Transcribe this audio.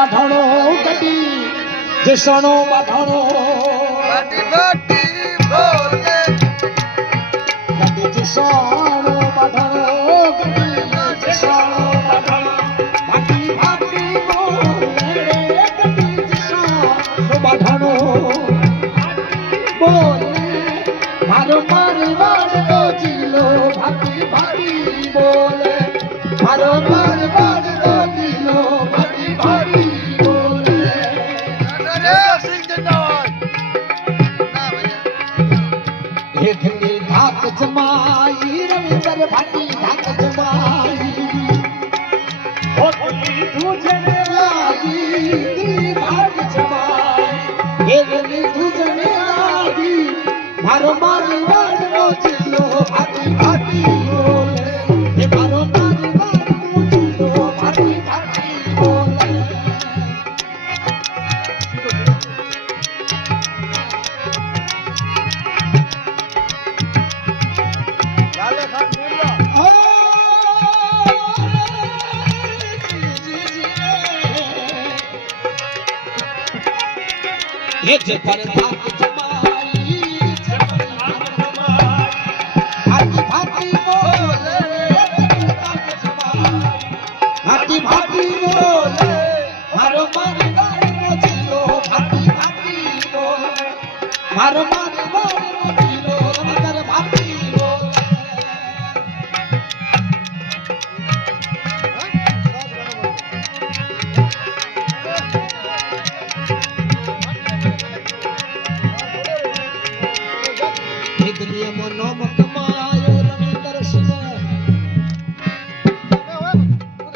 બાંધણો ગડી જસણો બાંધણો ભાટી ભાટી બોલે ગડી જસણો બાંધણો ગડી જસણો બાંધણો ભાટી ભાટી બોલે ગડી જસણો બાંધણો બોલે મારો મારવાડનો જિલ્લો ભાટી ભાટી બોલે મારો મારવાડનો જિલ્લો ભાટી ભાટી બોલે અરે સિંહ જનાવર ના ભૈયા હે ધીરે ધાક જમાઈ રવિન્દર ભાટી ધાક જમાઈ ઓટલી તુજને લાગી ધીરે ધાક જમાઈ હે ધીરે તુજને લાગી મારો મારવાડનો જિલ્લો ભાટી ભાટી બોલે હે મારો મારવાડનો જિલ્લો ભાટી ભાટી બોલે લાલે ખાન બોલો ये जपर धाक जमाई जपर धाक जमाई भाटी भाटी बोले धाक जमाई भाटी भाटी बोले मारो मारवाड़नो जिल्लो भाटी भाटी बोले मारो